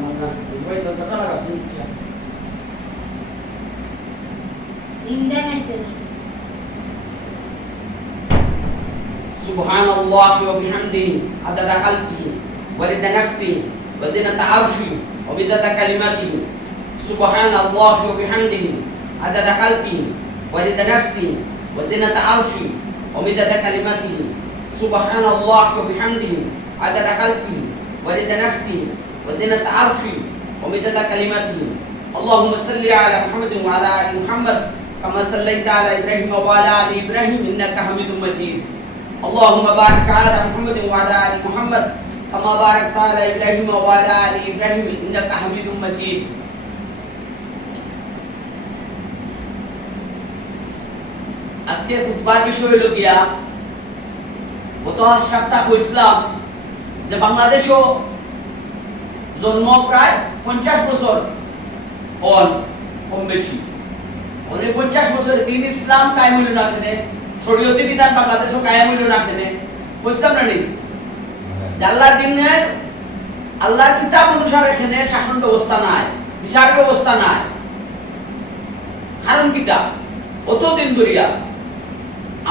Mana? Sesuai itu sekarang agak sulit ya. Indah nanti. Subhanallah wa bihamdihi adada qalbihi wa rida nafsihi wa zinata arshihi wa bidada kalimatihi. Subhanallah wa bihamdihi adada qalbihi wa rida nafsihi wa zinata arshihi wa bidada kalimatihi. Subhanallah wa bihamdihi adada qalbihi wa rida nafsihi wa zinata arshihi wa bidada kalimatihi. Allahumma salli ala Muhammadin wa ala ali Muhammad kama sallaita ala Ibrahim wa ala ali Ibrahim innaka Hamidum Majid. Allahumma barik ala Muhammadin wa ala ali Muhammad kama barakta ala Ibrahim wa ala ali Ibrahim innaka Hamidum Majid. আজকে খুতবার বিষয় হলো গিয়া গত সপ্তাহে কইছিলাম যে বাংলাদেশও জন্ম প্রায় 50 বছর কম বেশি অনেক 50 বছর দিন ইসলাম কায়েম হইল না কেনে, শরীয়তি বিধান বাংলাদেশও কায়েম হইল না কেনে, বুঝতাম না নি আল্লাহর দিনের আল্লাহর কিতাব অনুসারে এখানে শাসন ব্যবস্থা নাই, বিচার ব্যবস্থা নাই। কারণ কিতাব অতদিন ধরিয়া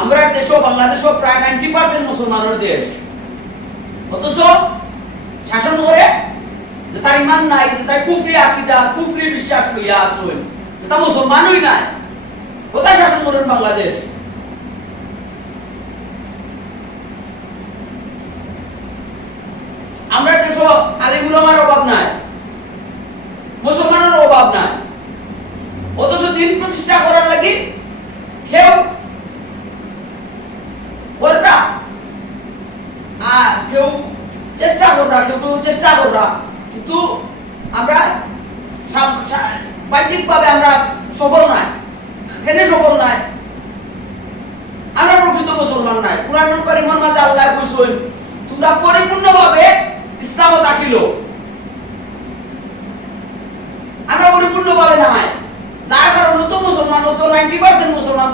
আমরা দেশও বাংলাদেশও প্রায় 90% মুসলমানের দেশ, অথচ শাসন করে যে তার ইমান নাই, যে তার কুফরি আকীদা কুফরি বিশ্বাস লইয়া আসুন, যে তা মুসলমানই নাই, কোথায় শাসন করেন বাংলাদেশ? আমরা দেশও আলিম উলামার অভাব নাই, মুসলমানের অভাব নাই, অথচ দিন প্রতিষ্ঠা করার লাগি কেউ কররা আর কেউ চেষ্টা কররা কিন্তু আমরা বাহ্যিকভাবে আমরা সফল নাই। কেন সফল নাই? আমরা প্রকৃত মুসলমান নাই। কুরআন কারীমের মাঝে আল্লাহ কইছেন তোমরা পরিপূর্ণভাবে ইসলামে দাখিল, আমরা পরিপূর্ণভাবে নাই, যার কারণে তো মুসলমান তো 90% মুসলমান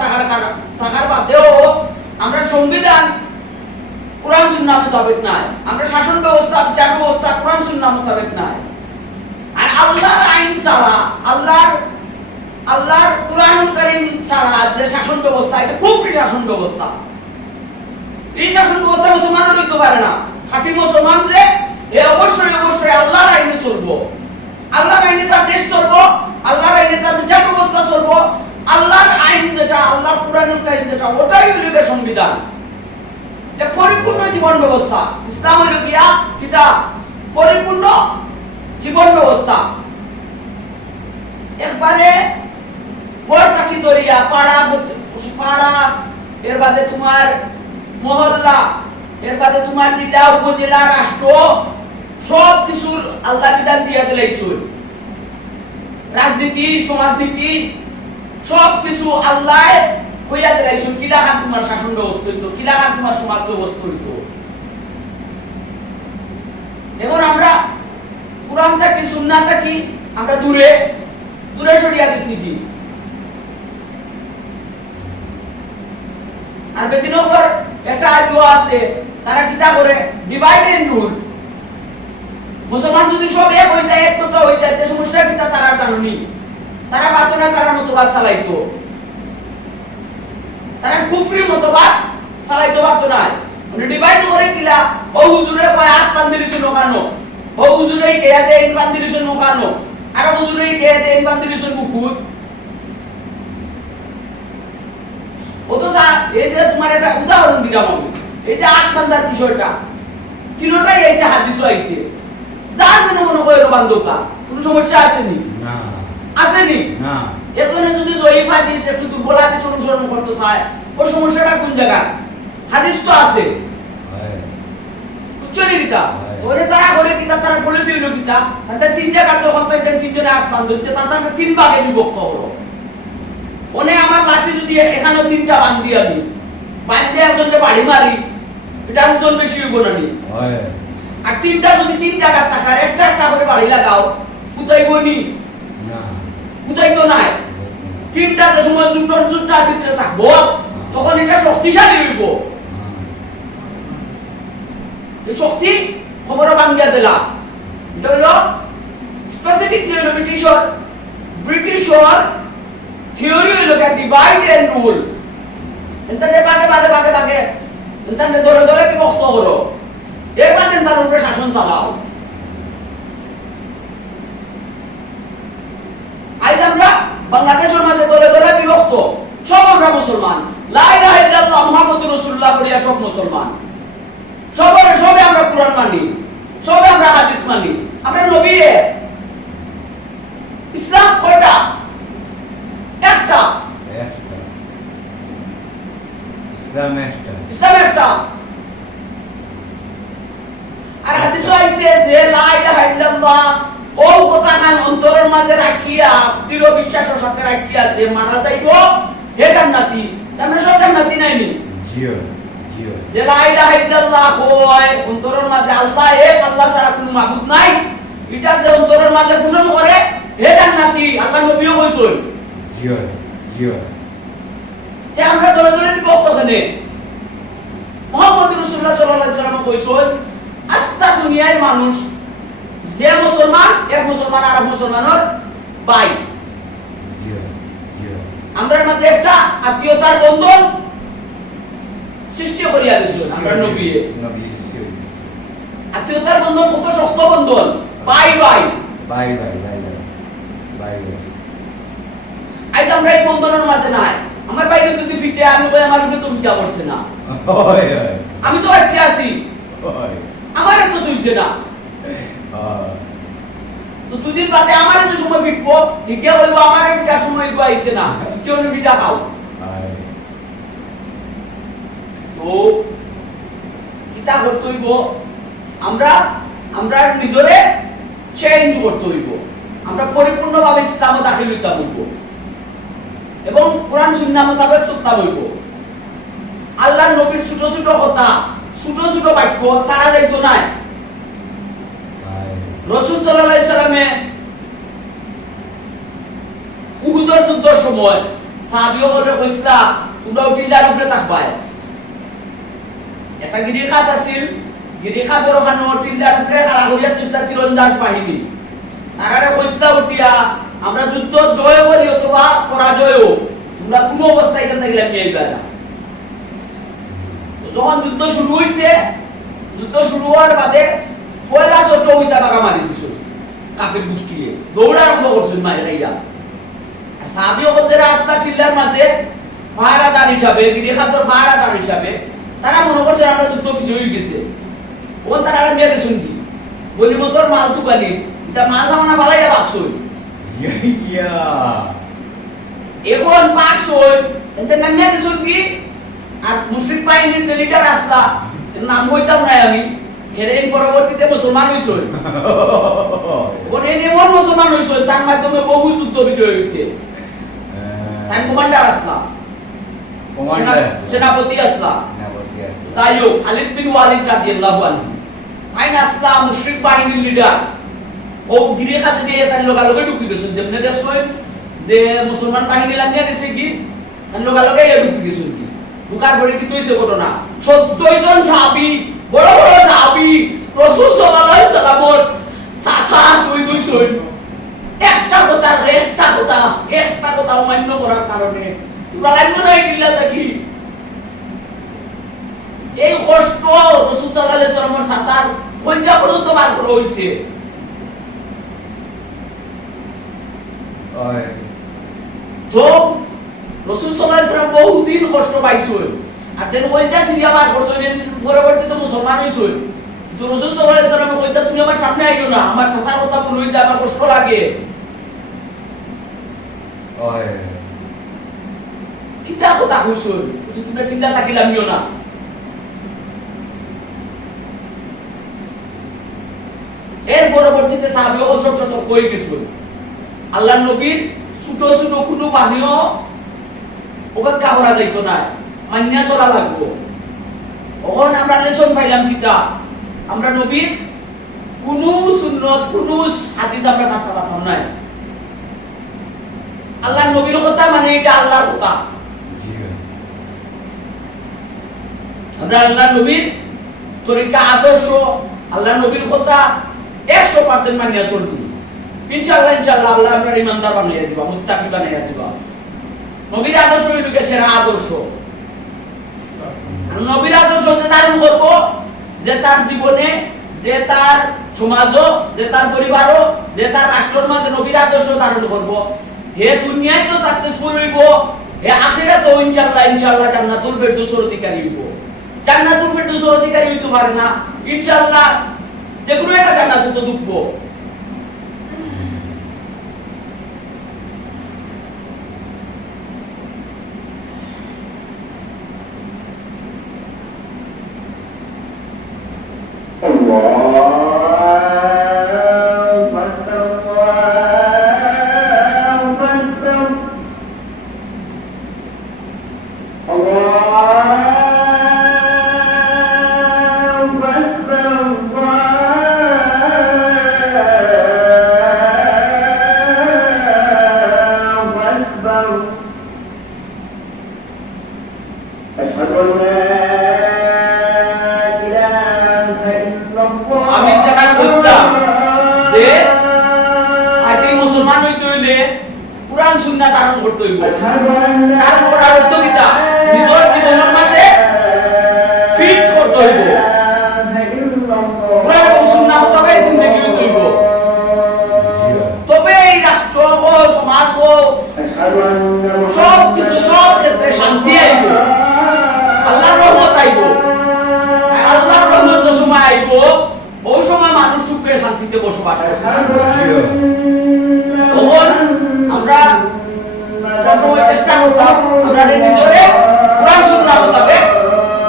থাকার বাদেও আমরা সংবিধান কোরআন সুন্নাহ মোতাবেক নাই, আমরা শাসন ব্যবস্থা বিচার ব্যবস্থা কোরআন সুন্নাহ মোতাবেক নাই। আর আল্লাহর আইন ছাড়া আল্লাহর কোরআনুল কারীম ছাড়া যে শাসন ব্যবস্থা এটা কুফরি শাসন ব্যবস্থা। এই শাসন ব্যবস্থা মুসলমানরা হইতে পারে না। খাঁটি মুসলমান যে এ অবশ্যই আল্লাহর আইনে চলবো, আল্লাহর আইনে তার দেশ চলবো, আল্লাহর আইনে তার বিচার ব্যবস্থা চলবো। আল্লাহর আইন যেটা আল্লাহর কোরআনুল কারীম যেটা ওটাই হলো সংবিধান, এটা পরিপূর্ণ জীবন ব্যবস্থা। ইসলাম হলো গিয়া কিতাব পরিপূর্ণ জীবন ব্যবস্থা। একবারে বড় তাকি দরিয়া পাড়া এর বাদে তোমার মহল্লা, এর বাদে তোমার জেলা উপজেলা রাষ্ট্র সব কিছুর আল্লাহ বিধান দিয়া দিলাইছুন। রাজনীতি সমাজনীতি সব কিছু আল্লাহ হইয়া দিলাইছুন। কিলা খান তোমার শাসন ব্যবস্থা হইতো, কিলা খান তোমার সমাজ ব্যবস্থা হইতো। এখন আমরা কোরআন থাকি সুন্নাহ থাকি আমরা দূরে সরিয়া দিছি কি। আর বেদিনগর একটা দোয়া আছে, তারা কিতা করে ডিভাইড এন্ড রুল। মুসলমান যদি সব এক হয়ে যায়, এক কথা হয়ে যায়, তে সমস্যা কিতা তারা জানুনি, তারা পারতো না, তারা মতবাদ চালাইতো, তারা কুফরি মতবাদ চালাইতে পারতো না। মানে ডিভাইড করে কিলা ও হুজুরে কয় হাত বান্ধি দিছে নখানো, ও হুজুরে কেয়াতে ইন বান্ধি দিছে নখানো, আর হুজুরে কেয়াতে ইন বান্ধি দিছে মুকুট। অথচ এই যে তোমার একটা উদাহরণ দিলাম আমি, এই যে হাত বান্ধার বিষয়টা তিনটাই আইছে, হাদিসও আইছে, যার জন্য মনে করে বান্ধবকা কোনো সমস্যা আসেনি না, আসেনি না। এজন্য যদি জয়ীফ হাদিস একটু দুর্বল হাদিস অনুসরণ করতে চায়, ও সমস্যাটা কোন জায়গা? হাদিস তো আছে, উচ্চনি কিতা ওরে তারা করে কিতা তারা বলেছিল কিতা তাতে তিন জায়গা তো হত্যা দেন, তিনজনে হাত বান্ধতে তাতে তিন ভাগে বিভক্ত হলো। ওনে আমার লাঠি যদি এখানে তিনটা বান্ধ দিয়া দি, বান্ধে একজনকে বাড়ি মারি, এটা ওজন বেশি হইব না নি? আর তিনটা যদি তিন জায়গা থাকার একটা করে বাড়ি লাগাও, ফুটাইব নি? না, ফুটাইতো নাই। তিনটা যে সময় জুটার ভিতরে থাকবো তখন এটা শক্তিশালী হইব। এই শক্তি খবর বান্ধিয়া দিলাম, এটা হলো স্পেসিফিক হলো ব্রিটিশর থিওরি হলো ডিভাইড এন্ড রুল এন্টারে বাগে এন্টারে দলে বিভক্ত করো এর বাদে তার উপরে শাসন চালাও আজ আমরা বাংলাদেশের মাঝে দলে বিভক্ত সব আমরা মুসলমান লা ইলাহা ইল্লাল্লাহ মুহাম্মাদুর রাসূলুল্লাহ বলিয়া সব মুসলমান সবে আমরা কুরআন মানি সবে আমরা হাদিস মানি আমরা নবী ইসলাম কয়টা একটা ইসলাম একটা আর হাদিসে আইছে যে লা ইলাহা ইল্লাল্লাহ ও কথা নাম অন্তরের মাঝে রাখিয়া দৃঢ় বিশ্বাসের সাথে রাখিয়া যে মারা যাইবো হে জান্নাতি আমরা সব জান্নাতি নাইনি জিও যে লা ইলাহা ইল্লাল্লাহ কয় অন্তরের মাঝে আল্লাহ এক, আল্লাহ ছাড়া কোনো মাবুদ নাই, এটা যে অন্তরের মাঝে ঘোষণা করে হে জান্নাতি, আল্লাহ নবীও কইছেন জিও তে আমরা দলে বিভক্ত কেনে মুহাম্মদ রাসূলুল্লাহ সাল্লাল্লাহু আলাইহি ওয়াসাল্লাম কইছেন আস্তা দুনিয়ার মানুষ যে মুসলমান এক মুসলমান আর এক মুসলমানের ভাই, আমরার মাঝে একটা আত্মীয়তার বন্ধন সৃষ্টি করিয়া দিয়েছেন আমরা নবী আত্মীয়তার বন্ধন কত শক্ত বন্ধন, ভাই আজ আমরা এই বন্ধনের মাঝে নাই, আমার বাইরে যদি ফিটে আমি কই আমার উপরে তো ফিটা পড়ছে না, আমি তো আছি আমার তো সইছে না, তো দুদিন বাদে আমার যে সময় ফিটবো ঠিকই বলবো আমার ফিটার সময় গো আইছে না, কেউ ফিটা খাও তো ইটা করতে হইব আমরা নিজরে চেঞ্জ করতে হইব, আমরা পরিপূর্ণভাবে ইসলামে দাখিল হইতে হইব এবং কোরআন সুন্নাহ মোতাবেক চলতে হইব। আল্লাহর নবীর ছোট ছোট কথা ছোট ছোট বাক্য ছাড়া যাইতো না। রাসূল সাল্লাল্লাহু আলাইহি সাল্লামে উহুদের যুদ্ধের সময় সাহাবীগণকে কইসলা তোমরা টিলার উপরে থাকবাই, একটা গিরিখাত আছিল, গিরিখাতের ওখানে টিলার উপরে খাড়া করিয়া তুইসলা তীরন্দাজ বাহিনী, তারারে কইসলা উঠিয়া আমরা যুদ্ধ জয় করি অথবা পরাজয় হোক তোমরা কোনো অবস্থায় এখান থেকে নামিয়ে আইবা না। যখন যুদ্ধ শুরু হইছে, যুদ্ধ শুরু হওয়ার বাদে ফয়লা ছোট হইতা বাগা মারি দিছিল কাফের গোষ্ঠীয়ে, দৌড় আরম্ভ করছিল মারি খাইয়া। সাহাবীগণদের রাস্তা টিলার মাঝে ফাহারাদার হিসাবে, গিরিখাতের ফাহারাদার হিসাবে তারা মনে করছে আমরা যুদ্ধ বিজয় হয়ে গেছে, ওখান তারা মিয়া গেছেন কি গনিমতর মাল তুকানি এটা মাল সামানা ফালাইয়া বাকছই এখন বাকছই এতে নামিয়া গেছেন কি। আর মুশরিক বাহিনীর যে লিডার আসলা নাম হইতাম নাই আমি, এর পরবর্তীতে মুসলমান হইছেন, ওরে এমন মুসলমান হইছেন তার মাধ্যমে বহু যুদ্ধ বিজয় হয়েছে। তাই কমান্ডার আসলা, সেনাপতি আসলা, যাই হোক খালিদ বিন ওয়ালিদ রাদিয়াল্লাহু আনহু তাই আসলা মুশরিক বাহিনীর লিডার, ও গিরিখাতে দিয়ে তার লগে ঢুকি গেছেন, যেমনে দেখছেন যে মুসলমান বাহিনী লামিয়া গেছে কি তার লগে ঢুকি গেছেন কি, ঢুকার পরে কি হইছে ঘটনা ১৪ জন সাহাবী বড় বড় সাহাবী রাসূল সাল্লাল্লাহু আলাইহি সাল্লামের সাসা শহীদ হইছেন একটা কথা অমান্য করার কারণে। তোমরা লাগবে না কিল্লা দেখি এই কষ্ট রাসূল সাল্লাল্লাহু আলাইহি সাল্লামের সাসার কইটা পর্যন্ত বার করা হইছে। তো রাসূল সাল্লাল্লাহু আলাইহি সাল্লাম বহুদিন কষ্ট পাইছেন, আর যেন কইটা সিরিয়া বার করছেন পরবর্তীতে মুসলমান হইছেন। তো রাসূল সাল্লাল্লাহু আলাইহি সাল্লাম কইতা তুমি আমার সামনে আইও না, আমার সাসার কথা বলই যে আমার কষ্ট লাগে। কিতা কথা কইছেন তুমি চিন্তা থাকিলামিও না। এর পরবর্তীতে সাহাবীগণ সব সতর্ক হয়ে গেছেন, আল্লাহর নবীর ছোট ছোট কোনো বাণীও উপেক্ষা করা যাইতো না, মানিয়া চলা লাগবো। তখন আমরা লেসন পাইলাম কিতা, আমরা নবীর কোনো সুন্নত কোনো হাদিস আমরা ছাড়তে পারতাম না। আল্লাহর নবীর কথা মানে এটা আল্লাহর কথা, আমরা আল্লাহর নবীর তরিকা আদর্শ আল্লাহর নবীর কথা 100% মানিয়া চলবো। ইনশাআল্লাহ ইনশাআল্লাহ আল্লাহ আপনার ইমানদার বানাইয়া দিবা, মুত্তাকি বানাইয়া দিবা। নবীর আদর্শ হইল সেরা আদর্শ। আর নবীর আদর্শ হচ্ছে তার করব যে তার জীবনে, যে তার সমাজও, যে তার পরিবারও, যে তার রাষ্ট্রের মাঝে নবীর আদর্শ ধারণ করব, হে দুনিয়ায় তো সাকসেসফুল হইব, হে আখিরাতেও ইনশাআল্লাহ ইনশাআল্লাহ জান্নাতুল ফেরদৌসের অধিকারী হইব। জান্নাতুল ফেরদৌসের অধিকারী হইতে পারে না, ইনশাআল্লাহ যে কোনো একটা জান্নাতে তো ঢুকবো। আমি যেখানে বুঝলাম যে আগে মুসলমান হইতে হইলে কুরআন সুন্নাহ ধারণ করতে হইব, তারপর আর অর্থকিতা নিজের জীবনের মাঝে ফিট করতে হইব। কুরআন এবং সুন্নাহ তবে জিন্দেগি হইতে হইব, তবে এই রাষ্ট্র ও সমাজ ও সব কিছু সব ক্ষেত্রে শান্তি আইব, আল্লাহর রহমত আইব। আল্লাহর রহমত যে সময় আইব ওই সময় মানুষ সুখে শান্তিতে বসবাস করবে। তখন আমরা সবসময় চেষ্টা করতাম আমরা নিজেরে কোরআন সুন্নাহ মোতাবেক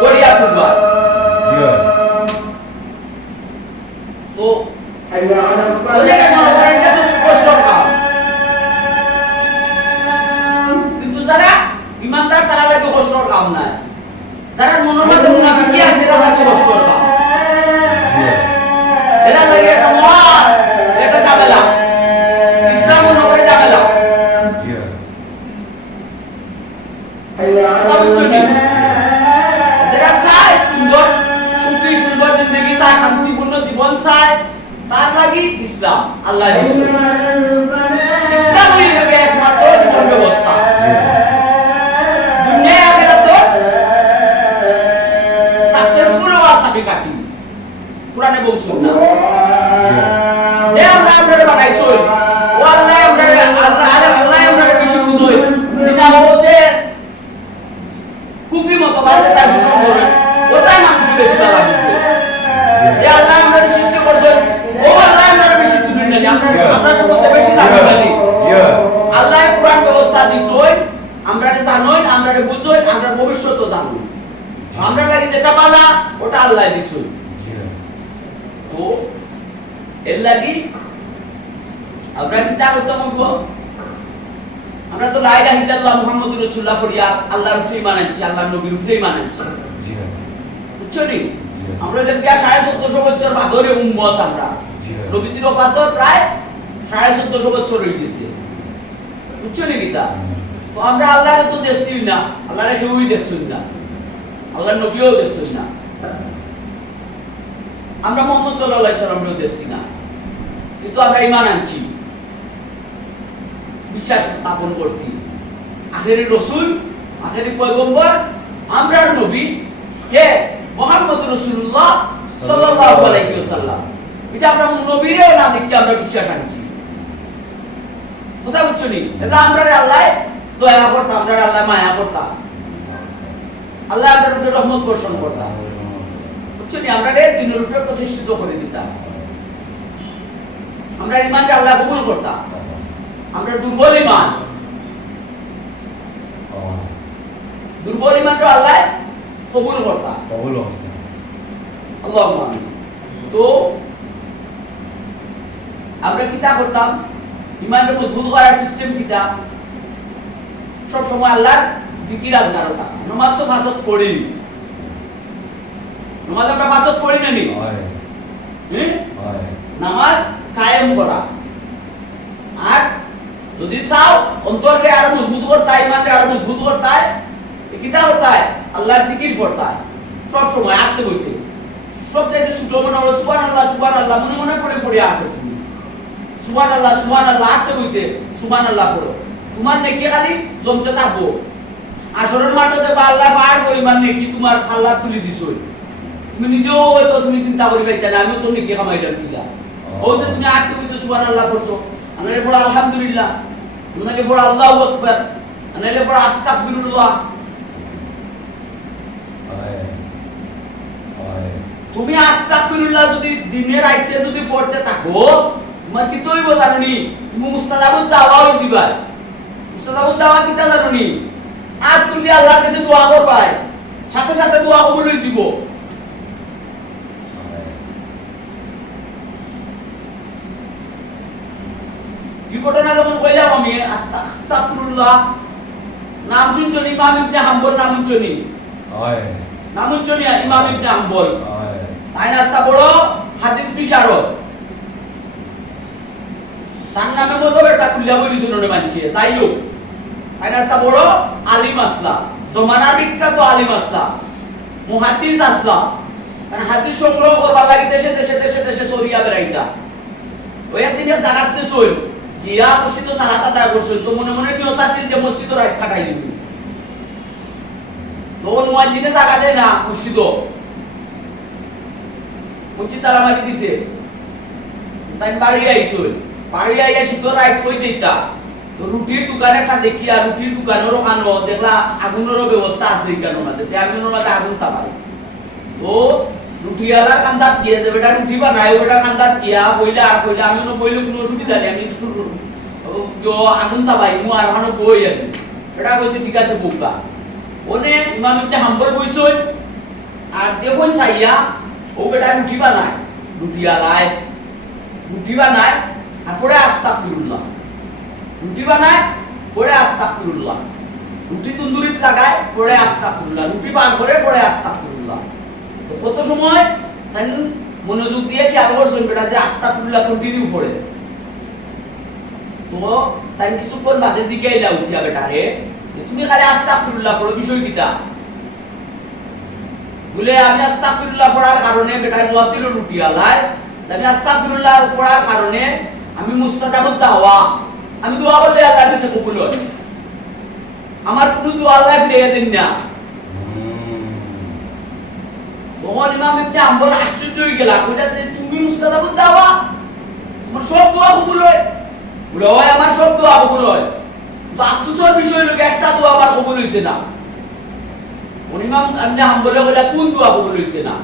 গড়িয়া তুলবার। তো কষ্টর কাম, কিন্তু যারা ইমানদার তারা লাগে কষ্টর কাম নাই, যারা মনের মধ্যে মুনাফিকি আছে তারা লাগে কষ্টর কাম। এরা লাগে এটা মহা এটা ঝামেলা, ইসলাম নগরে ঝামেলা। যারা চায় সুন্দর সুখী সুন্দর জিন্দগি চায়, শান্তিপূর্ণ জীবন চায়, তার লাগি ইসলাম আল্লাহ ইসলাম হইবে একমাত্র জীবন ব্যবস্থা। দুনিয়ায় আখিরাত সাকসেসফুল হওয়ার চাবিকাঠি কুরআন এবং সুন্নাহ। যে আল্লাহ আপনারে বানাইছে ও আল্লাহ আপনারে আল্লাহ আপনারে বেশি বুঝোয় বিনা হতে কুফরি মতবাদে তার দূষণ করে ওটাই মানুষ বেশি ভালো বুঝে। যে আল্লাহ আপনারে সৃষ্টি করছে ও আল্লাহ আপনারে বেশি শুনেন না, আমরা সম্বন্ধে বেশি জানি না। আল্লাহ কুরআন ব্যবস্থা দিছই, আমরারে জানোই, আমরারে বুঝোই, আমরা ভবিষ্যৎও জানোই। আমরা লাগি যেটা বালা ওটা আল্লাহ দিছই। তো এর লাগি আমরা কি তা করতে হবে? আমরা তো লা ইলাহা ইল্লাল্লাহ মুহাম্মাদুর রাসূলুল্লাহ ফরিয়া আল্লাহর ফ্রি মানাচ্ছি, আল্লাহর নবীর ফ্রি মানাচ্ছি। বুঝছো নি? আমরা এটা 1450 বছর বাদরে উম্মত, আমরা নবীজির ওফাতর প্রায় 1450 বছর হয়ে গেছে। বুঝছো নি কিতা? তো আমরা আল্লাহরে তো দেখছিই না, আল্লাহরে কেউই দেখছই না, আল্লাহর নবীও দেখছই না, আমরা মুহাম্মদ সাল্লাল্লাহু আলাইহি সাল্লামও দেখছি না, কিন্তু আমরা ঈমান আনছি, বিশ্বাস স্থাপন করছি আখেরি রাসূল, আখেরি পয়গম্বর, আমরার নবী কে মুহাম্মদ রাসূলুল্লাহ সাল্লাল্লাহু আলাইহি ওয়াসাল্লাম। এটা আমরা নবীরও না দেখি আমরা বিশ্বাস আনছি। কথা বুঝছো নি? এটা আমরারে আল্লাহ দয়া করতা, আমরারে আল্লাহ মায়া করতা, আল্লাহ আমাদের উপরে রহমত বর্ষণ করতা। বুঝছো নি? আমরারে দিনের উপরে প্রতিষ্ঠিত করে দিতা, আমরা ঈমানকে আল্লাহ কবুল করতা। আমরা দুর্বল ঈমান, দুর্বল ঈমানকে আল্লাহ কবুল করতা। আল্লাহুম্মা আমিন। তো আমরা কিতা করতাম? ঈমানকে মজবুত করার সিস্টেম কিতা? সব সময় আল্লাহর জিকির আজকার করতা। নামাজ তো ফাসত পড়ি, নামাজ আমরা ফাসত পড়ি না নি? নামাজ কায়েম করা। আর যদি চাও অন্তরকে আরো মজবুত করতে হয়, ঈমানকে আরো মজবুত করতে হয়, কিতা করতে হয়? আল্লাহর জিকির করতে হয় সব সময়, আটতে বইতে। সব চাইতে ছোট মনে হলো সুবহানাল্লাহ সুবহানাল্লাহ মনে মনে পড়ে পড়ে আটতে। সুবহানাল্লাহ আটতে হইতে সুবহানাল্লাহ পড়ো তোমার নেকি খালি জমতে থাকবো আসরের মাঠে বা আল্লাহ পার পরিমাণ নেকি তোমার আল্লাহ তুলি দিছই তুমি নিজেও হয়তো তুমি চিন্তা করি পাইতা না আমিও তো নেকি কামাইলাম কিলা ও যে তুমি আটতে হইতে সুবহানাল্লাহ পড়ছো আনালে পড়ো আলহামদুলিল্লাহ আনালে পড়ো আল্লাহু আকবার আনালে পড়ো আস্তাগফিরুল্লাহ তুমি আস্তাগফিরুল্লাহ যদি দিনের রাইতে যদি পড়তে থাকো তোমার কি তৈব জানুনি তুমি মুস্তাজাবুদ দাওয়া হই যাবা মুস্তাজাবুদ দাওয়া কিতা জানুনি আর তুমি আল্লাহর কাছে দোয়া করবাই সাথে সাথে দোয়া কবুল হই যাব এই ঘটনা যখন কইলাম আমি আস্তাগফিরুল্লাহ নাম শুনছনি ইমাম ইবনে হাম্বল নাম শুনছনি নাম শুনছনি ইমাম ইবনে হাম্বল তাই নাস্তা বড় হাদিস বিশারদ তার নামে মজবেটা খুললা বলি শুননে মানছে তাই লোক তাই নাস্তা বড় আলিম আসলা জমানার বিখ্যাত আলিম আসলা মুহাদ্দিস আসলা কারণ হাদিস সংগ্রহ করবার লাগি দেশে দেশে দেশে দেশে সরিয়া বেড়াইতা ওই একদিন এক জায়গাতে চল গিয়া মসজিদে সালাত আদায় করছিল তো মনে মনে নিয়ত আছিল যে মসজিদে রাত কাটাই নিবি তখন মুয়াজ্জিনে জায়গা দেয় না মসজিদ তালা মারি দিছে তাই বাড়ি আইসল বাড়ি আইয়া শীতর রাত কই দিতা তো রুটির দোকান একটা দেখিয়া রুটির দোকানের ওখানে দেখলা আগুনেরও ব্যবস্থা আছে এখানে মাঝে তে আগুনের মাঝে আগুন তাপাই তো রুটিওয়ালার খান্দাত গিয়ে যে বেটা রুটি বানায় বেটা খান্দাত গিয়া বইলা আর কইলা আমি বইলে কোনো অসুবিধা নেই আমি একটু আগুন তাপাই মু আর ওখানে বই আর বেটা কইছে ঠিক আছে বুকা ওনে ইমাম ইবনে হাম্বল বইছই আর দেখুন চাইয়া ও বেটা রুটি বানায় রুটি বানায় আর পরে আস্তাগফিরুল্লাহ রুটি বানায় পরে আস্তাগফিরুল্লাহ রুটি তন্দুরিত লাগায় পরে আস্তাগফিরুল্লাহ রুটি পান করে পরে আস্তাগফিরুল্লাহ তো কত সময় তাই মনোযোগ দিয়ে খেয়াল করছেন বেটা যে আস্তাগফিরুল্লাহ কন্টিনিউ করে তো তাই কিছুক্ষণ বাদে জিগাইলা উঠিয়া বেটা রে তুমি খালি আস্তাগফিরুল্লাহ পড়ো বিষয় কিটা বলে আমি আস্তাগফিরুল্লাহ পড়ার কারণে বেটা জবাব দিল রুটি আল্লাহ আমি আস্তাগফিরুল্লাহ পড়ার কারণে আমি মুস্তাজাবুদ দাওয়া আমি দোয়া করলে আল্লাহর কাছে কবুল হয় আমার কোনো দোয়া আল্লাহ ফিরিয়ে দেন না তখন ইমাম ইবনে হাম্বল আশ্চর্য হয়ে গেল কইটা যে তুমি মুস্তাজাবুদ দাওয়া তোমার সব দোয়া কবুল হয় বলে হয় আমার সব দোয়া কবুল হয় তো আফসোসের বিষয় হলো একটা দোয়া আমার কবুল হইছে না ইমাম ইবনে হাম্বল বলে কোন দোয়া কবুল হইছে না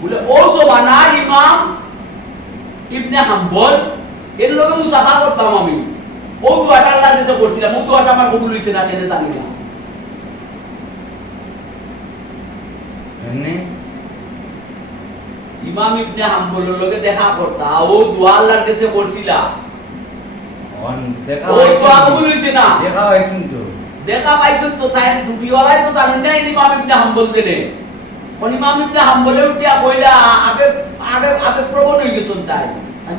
বলে ও জমানার ইমাম ইবনে হাম্বল এর লগে মুসাফা করতাম আমি ও দোয়াটা আল্লাহর কাছে করছিলাম ও দোয়াটা আমার কবুল হইছে না কেন জানি না এনে ইমাম ইবনে হাম্বলের লগে দেখা করতা ও দোয়া আল্লাহর কাছে করছিলা অন দেখা ও দোয়া কবুল হইছে না দেখা হইছেন তো দেখা পাইছো তো তাই দুটিওয়ালাই তো জানেন না ইমাম ইবনে হাম্বল দেনে কোন ইমাম ইবনে হাম্বলে উঠিয়া কইলা আবে আবে আবে প্রবণ হই গেছন তাই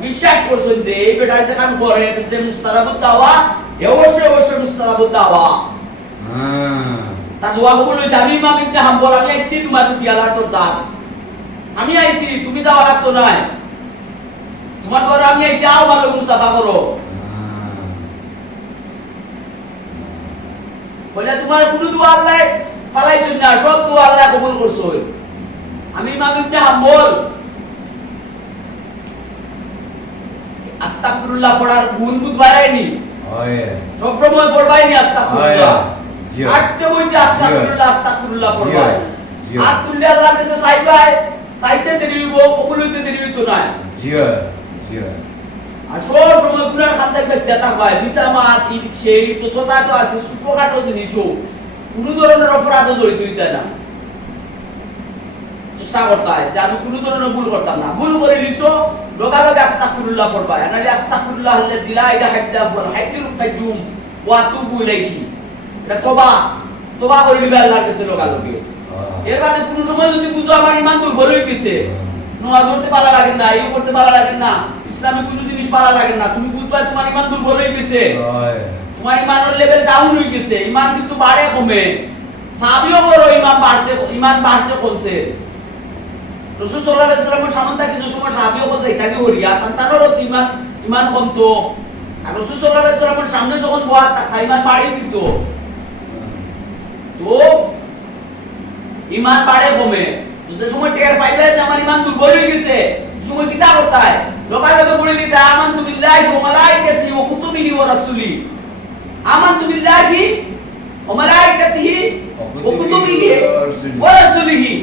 বিশ্বাস করছেন যে এই বেটা যেখান করে যে মুস্তাজাবুদ দাওয়া অবশ্যই মুস্তাজাবুদ দাওয়া তা দোয়া কবুল হইছে আমি ইমাম ইবনে হাম্বল আমি আইছি তোমার দুটিওয়ালার তো জাত আমি আইছি তুমি যাওয়া লাগতো নাই তোমার ঘরে আমি আইছি আও ভালো মুসাফা করো বলে তোমার কোনো দোয়া আল্লাহ ফালাইছেন না সব দোয়া আল্লাহ কবুল করছো আমি ইমাম ইবনে হাম্বল আস্তাগফিরুল্লাহ পড়ার গুণ বুঝ বাড়ায়নি সব সময় পড়বাইনি আস্তাগফিরুল্লাহ আটতে বইতে আস্তাগফিরুল্লাহ পড়বাই আর তুললে আল্লাহর কাছে চাইতে দেরি হইব কবুল হইতে দেরি হইতো না জিয়া জিয়া আর সব সময় গুনার খান থাকবে সেটা ভাই বিসামাত সেই যতটা তো আছে ছোটখাটো জিনিসও কোনো ধরনের অপরাধও জড়িত হইতে না চেষ্টা করতে হয় যে আমি কোনো ধরনের ভুল করতাম না ভুল করে লিছো লগালগে আস্তাগফিরুল্লাহ পড়বা নালে আস্তাগফিরুল্লাহ আল্লাযী লা ইলাহা ইল্লা হুয়াল হাইয়ুল কাইয়্যুম ওয়া আতুবু ইলাইহি এটা তওবা করে নিবে আল্লাহর কাছে লগালগে এর বাদে কোনো সময় যদি বুঝো আমার ঈমান দুর্বল হয়ে গেছে নামাজ পড়তে পারা লাগে না এই করতে পারা লাগে না ইসলামিক কোনো জিনিস পারা লাগে না তুমি বুঝবা তোমার ঈমান দুর্বল হয়ে গেছে তোমার ঈমানের লেভেল ডাউন হয়ে গেছে ঈমান কিন্তু বাড়ে কমে সাহাবীও বড় ঈমান বাড়ছে কমছে রাসূল সাল্লাল্লাহু আলাইহি ওয়াসাল্লামের সামনে থেকে যে সময় সাহাবীও বলতে ইতাকে হরিয়া তানতারও ঈমান ইমান কমতো আর রাসূল সাল্লাল্লাহু আলাইহি ওয়াসাল্লামের সামনে যখন বয়া থাকতা ইমান বাড়িয়ে দিত তো ইমান বাড়ে কমে যে সময় টের পাইবে যে আমার ইমান দুর্বল হয়ে গেছে সময় কিতা করতায় লোকালকে পড়ে নিতে আমানতু বিল্লাহি ওয়া মালাইকাতিহি ওয়া কুতুবিহি ওয়া রাসূলি আমানতু বিল্লাহি ওয়া মালাইকাতিহি ওয়া কুতুবিহি ওয়া রাসূলিহি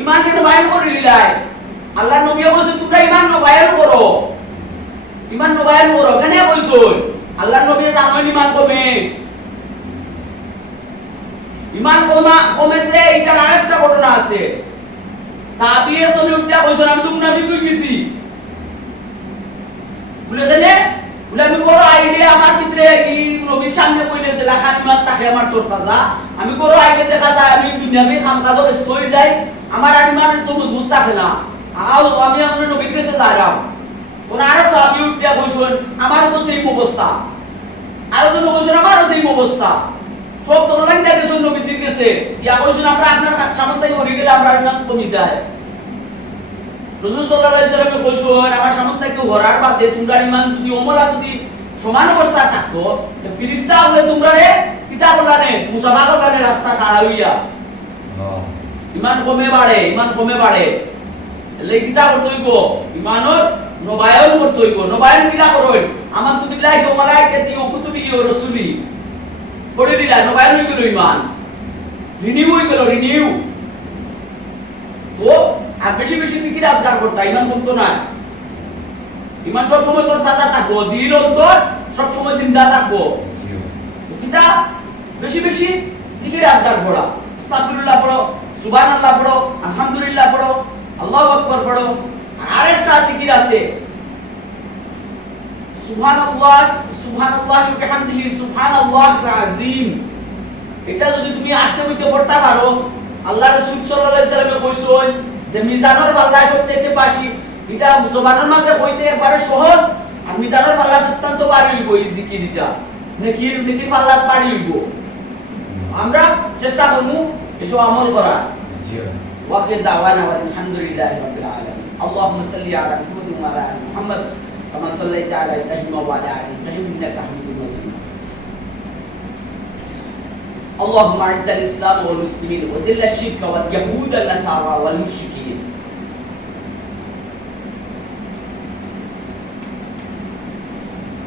ইমান কেন বায়ান করে দিলাই আল্লাহর নবী বলেছে তোমরা ইমান বায়ান করো ইমান বায়ান করো কেন কইছো আল্লাহর নবী জানেন ইমান কমে ইমান কমে যে এটার আরেকটা ঘটনা আছে সাহাবীয়ে জনে উঠা কইছেন আমি তো মুনাফিক হই গেছি বলে জানে বলে আমি বড় আইলে আমার ভিতরে এই নবীর সামনে কইলে যে লাখান ইমান তাকে আমার তোর তাজা আমি বড় আইলে দেখা যায় আমি দুনিয়াবি কামকাজে ব্যস্ত হই যাই আমার ইমান তো মজবুত থাকে না আমি আপনার নবীর কাছে যাইলাম কোন আর সাহাবী উঠা কইছেন আমার তো সেই অবস্থা আর জন কইছেন আমারও সেই অবস্থা সব তোরলাইন দেখেছো নবীজির কাছে ইয়া কইছেন আমরা আপনার সামনে থেকে ওরে গেলে আমরা ইমান কমে যায় রাসূল সাল্লাল্লাহু আলাইহি ওয়াসাল্লাম কইছেন আমার সামনে থেকে হরার বাদে তোমরা ইমান যদি ওমরা যদি সমান অবস্থা থাকতো তো ফেরেশতা হলে তোমরা রে কিতা বলানে মুসাফা করলানে রাস্তা খাড়া হইয়া ইমান কমে বাড়ে এলে কিতা করতে হইব ইমানর নবায়ন করতে হইব নবায়ন কিলা করই আমানতু বিল্লাহি ওয়া মালাইকাতিহি ওয়া কুতুবিহি ওয়া রাসূলিহি পড়ে দিলা নবায়ন হয়ে গেল ইমান রিনিউ হয়ে গেল রিনিউ তো আর বেশি বেশি কি আজকার করতে ইমান কমতো না ইমান সব সময় তোর তাজা থাকবো দিল অন্তর সব সময় জিন্দা থাকবো কিতা বেশি বেশি জিকির আজকার পড়া আস্তাগফিরুল্লাহ পড়ো সুবহানাল্লাহ পড়ো আলহামদুলিল্লাহ পড়ো আল্লাহু আকবার পড়ো আর আরেকটা জিকির আছে সুবহানাল্লাহ সুবহানাল্লাহি ওয়া বিহামদিহি সুবহানাল্লাহিল আযীম এটা যদি তুমি আত্মবিতে পড়তে পারো আল্লাহ রাসূল সাল্লাল্লাহু আলাইহি ওয়াসাল্লাম কইছেন যে মিজানের পাল্লায় সবচেয়ে বেশি এটা জবানের মাঝে কইতে একবারে সহজ আর মিজানের পাল্লা অত্যন্ত ভারী হইব এই জিকিরটা নেকির পাল্লা ভারী হইব আমরা চেষ্টা করব এসব আমল করা জি ওয়াকিদ দাওয়ানা আলহামদুলিল্লাহি রাব্বিল আলামিন আল্লাহুম্মা সাল্লি আলা মুহাম্মাদ ওয়া আলা আলি মুহাম্মাদ كما صليت على ابراهيم وعلى ال ابراهيم انك حميد مجيد اللهم اعز الاسلام والمسلمين وذل الشرك واليهود والنصارى والمشركين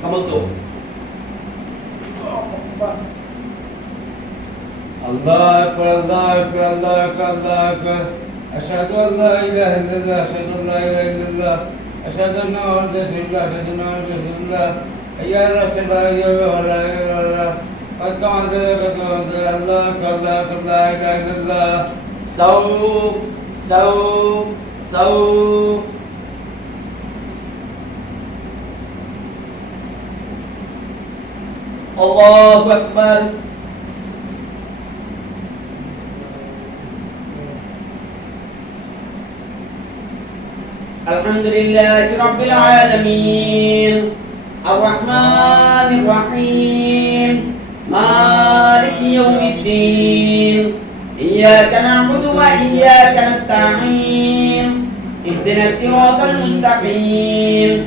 كما تو الله أكبر الله أكبر الله أكبر الله أكبر أشهد أن لا إله إلا الله أشهد أن لا إله إلا الله أشهد أن محمدا رسول الله أشهد أن محمدا رسول الله حي على الصلاة حي على الفلاح قد قامت الصلاة الله أكبر الله أكبر لا إله إلا الله سو الله أكبر الحمد لله رب العالمين الرحمن الرحيم مالك يوم الدين إياك نعبد وإياك نستعين اهدنا الصراط المستقيم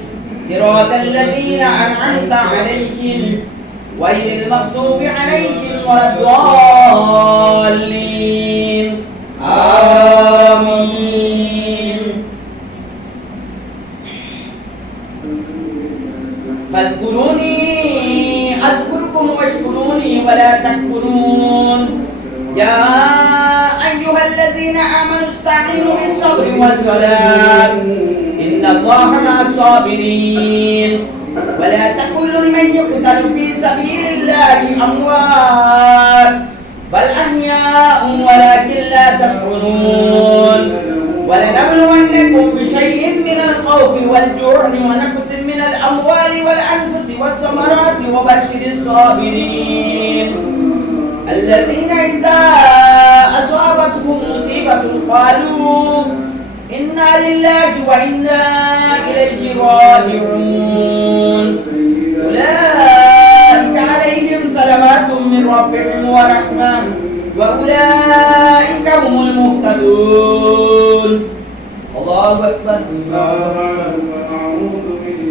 صراط الذين أنعمت عليهم غير المغضوب عليهم ولا الضالين آمين فاذكروني أذكركم واشكروني ولا تكفرون يا أيها الذين آمنوا استعينوا بالصبر والصلاة إن الله مع الصابرين ولا تقولوا لمن يقتل في سبيل الله أموات بل أحياء ولكن لا تشعرون ولنبلونكم بشيء من الخوف والجوع ونقص من الأموال والأنفس والثمرات وبشر الصابرين الذين إذا أصابتهم مصيبة قالوا إنا لله وإنا إليه راجعون أولئك عليهم صلوات من ربهم ورحمة وأولئك هم المهتدون الله أكبر أعوذ بالله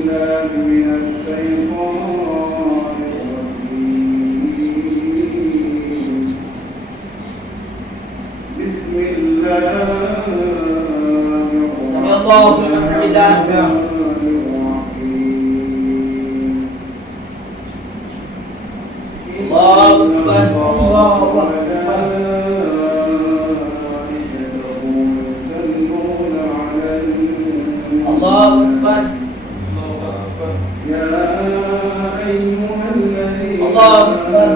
الله لمن حمده الله أكبر الله أكبر الله أكبر يا أيها الذين الله أكبر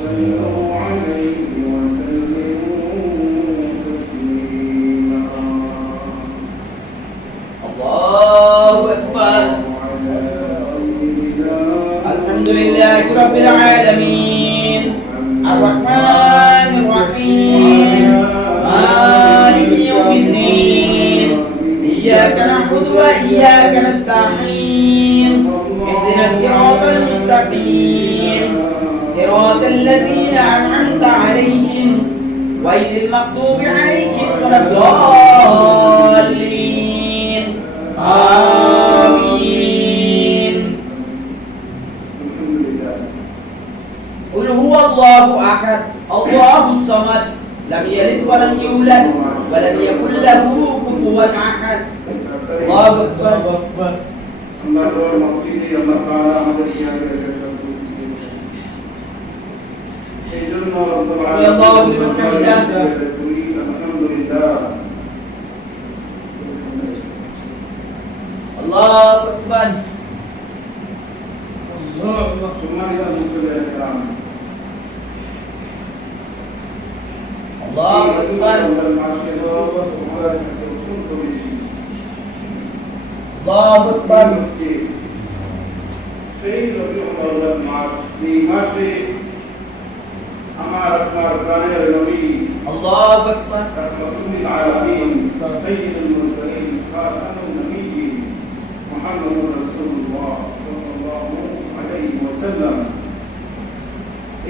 صلوا عليه وسلموا تسليما الله أكبر الحمد لله رب العالمين الرحمن الرحيم مالك يوم الدين إياك نعبد وإياك نستعين اهدنا الصراط المستقيم صراط الذين أنعمت عليهم غير المغضوب عليهم ولا الضالين آمين قل هو الله أحد الله الصمد لم يلد ولم يولد ولم يكن له كفوا أحد الله أكبر الله মসজিদে আল্লাহ তাআলা আমাদের ইয়াকে এইজন্য আল্লাহু লিমান হামিদাহ আলহামদুলিল্লাহ الله أكبر সম্মানিত মুসলিম کرام الله أكبر الله أكبر সেই রবিউল মাস এই মাসে আমার আপনার প্রাণের নবী الله أكبر رحمة العالمين سيد المرسلين خاتم النبيين محمد رسول الله صلى الله عليه وسلم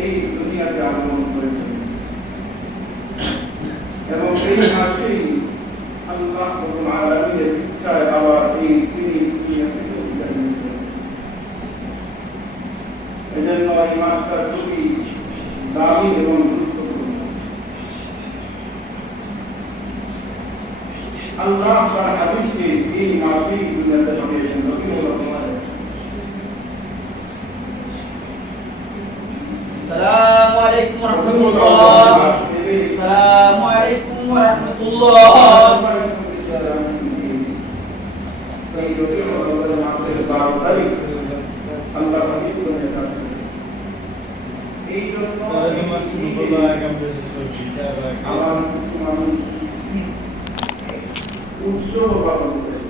এই দুনিয়াতে আগমন করেছেন এবং সেই মাসেই আল্লাহ রাব্বুল আলামিনের ইচ্ছায় আবার এই তিনি দুনিয়াতে উদ্যান করেছেন। এজন্য এই মাসটা খুবই দামি এবং গুরুত্বপূর্ণ। আল্লাহ তার হাবিবকে এই মাসেই দুনিয়াতে পাঠিয়েছেন নবীর রহমত। السلام عليكم ورحمة الله السلام عليكم ورحمة الله উৎসব পালন করেছে